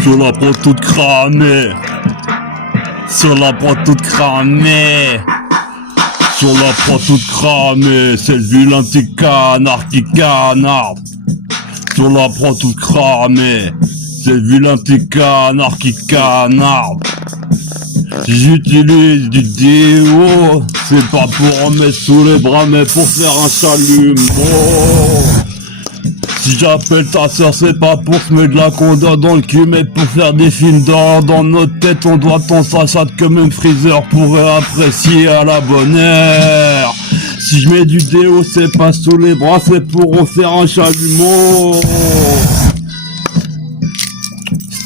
Sur la prod toute cramée. Sur la prod toute cramée. Sur la prod toute cramée. C'est le vilain petit canard qui canarde. Sur la prod toute cramée. C'est le vilain petit canard qui canarde. J'utilise du déo. C'est pas pour en mettre sous les bras mais pour faire un chalumeau. Si j'appelle ta sœur, c'est pas pour se mettre de la condor dans le cul, mais pour faire des films d'or. Dans notre tête, on doit ton sachat que même Freezer pourrait apprécier à la bonne heure. Si je mets du déo, c'est pas sous les bras, c'est pour en faire un chalumeau.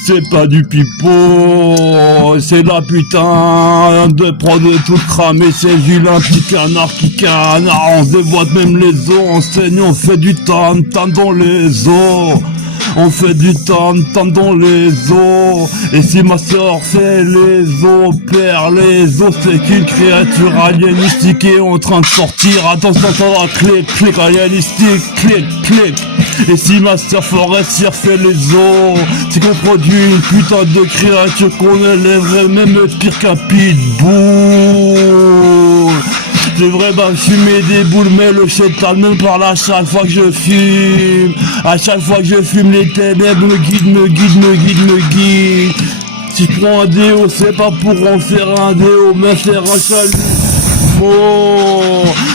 C'est pas du pipeau, c'est la putain de prod tout cramé, c'est le vilain petit canard qui canard, on se déboîte même les os, on saigne, on fait du tam-tam dans les os. On fait du tam-tam dans les os. Et si ma soeur fait les os, perd les os, c'est qu'une créature aliénistique est en train de sortir. Attention, ça va clic, clic, aliénistique, clic, clic. Et si ma soeur forestière fait les os, c'est qu'on produit une putain de créature qu'on élèverait même pire qu'un pitbull. C'est vrai, bah fumer des boules, mais le chétan me parle à chaque fois que je fume. À chaque fois que je fume, les ténèbres me guident, me guident, me guident, me guident. Si je prends un déo, c'est pas pour en faire un déo, mais faire un chalumeau.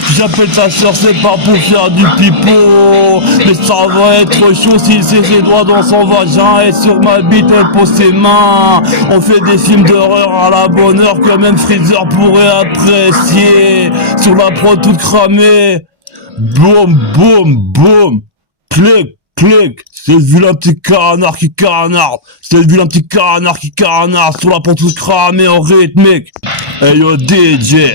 Si j'appelle ta soeur, c'est pas pour faire du pipeau. Mais ça va être chaud si c'est ses doigts dans son vagin et sur ma bite elle pose ses mains. On fait des films d'horreur à la bonne heure que même Freezer pourrait apprécier. Sur la prod toute cramée. Boum, boum, boum. Clic, clic. C'est le vilain petit canard qui canarde. C'est le vilain petit canard qui canarde. Sur la prod toute cramée en rythmique. Hey yo DJ.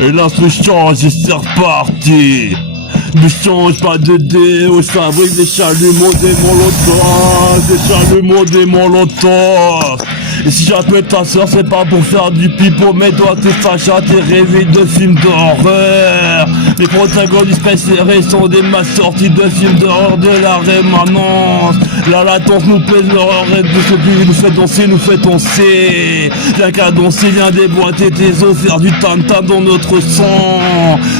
Et l'instru change et c'est reparti. Ne change pas de déo, je fabrique des chalumeaux, des molotovs, des chalumeaux, des molotovs. Et si j'appelle ta soeur, c'est pas pour faire du pipeau, mais toi t'es sachats, t'es rêvé de films d'horreur. Les protagonistes préférés sont des masses sorties de films d'horreur de la rémanence. La latence nous pèse l'horreur et de ce qui nous fait danser, nous fait danser. Y'a qu'à danser, viens déboîter tes os, faire du tam-tam dans notre sang.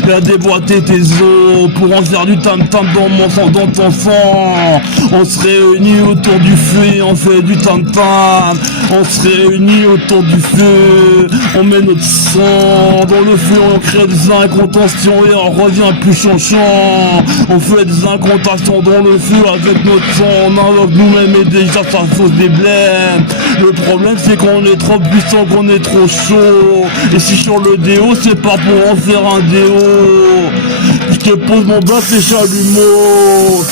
Viens déboîter tes os pour en faire du tam-tam dans mon sang, dans ton sang. On se réunit autour du feu et on fait du tam-tam. On se réunit autour du feu, on met notre sang dans le feu, on crée des incantations et on revient plus chanchant. On fait des incantations dans le feu avec notre sang, on invoque nous-mêmes et déjà ça fausse des blêmes. Le problème c'est qu'on est trop puissant, qu'on est trop chaud. Et si sur le déo, c'est pas pour en faire un déo. Je te pose mon bas, c'est chalumeau.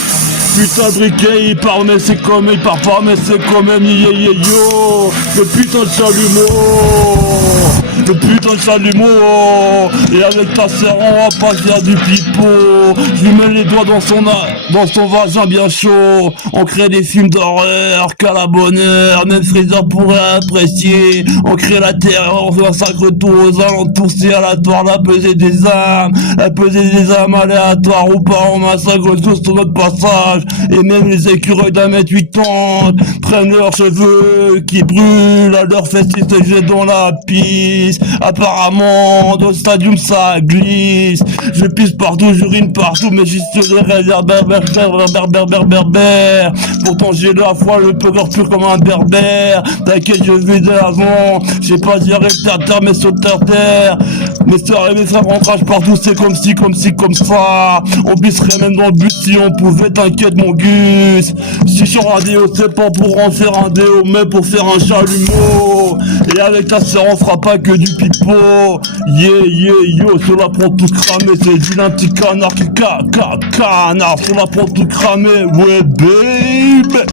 Putain de briquet, il parle mais c'est comme il part pas mais c'est quand même yo. Le putain de chalumeau. Le putain de chalumeau. Et avec ta sœur on va pas faire du pipeau. Je lui mets les doigts dans son vagin bien chaud. On crée des films d'horreur qu'à la bonne heure. Même Freezer pourrait apprécier. On crée la terreur, on massacre tout aux alentours. C'est aléatoire, la pesée des âmes. La pesée des âmes aléatoire ou pas. On massacre tous sur notre passage. Et même les écureuils d'1m80 prennent leurs cheveux qui brûlent à leur festif se jettent dans la piste. Apparemment dans le stadium ça glisse. Je pisse partout, j'urine partout, mais juste sur les réserves berbère. Pourtant j'ai la foi, le cœur pur comme un berbère. T'inquiète, je vais de l'avant. J'ai pas dit arrête terre, mais sur terre. Mes soeurs et mes frères on crache partout, c'est comme ci, comme ça. On bisserait même dans le but si on pouvait, t'inquiète mon Gus. Si sur un déo, c'est pas pour en faire un déo, mais pour faire un chalumeau. Et avec ta sœur, on fera pas que du pipeau. Yo, sur la prod tout cramé, c'est le vilain petit canard qui canard. Sur la prod tout cramé, ouais baby.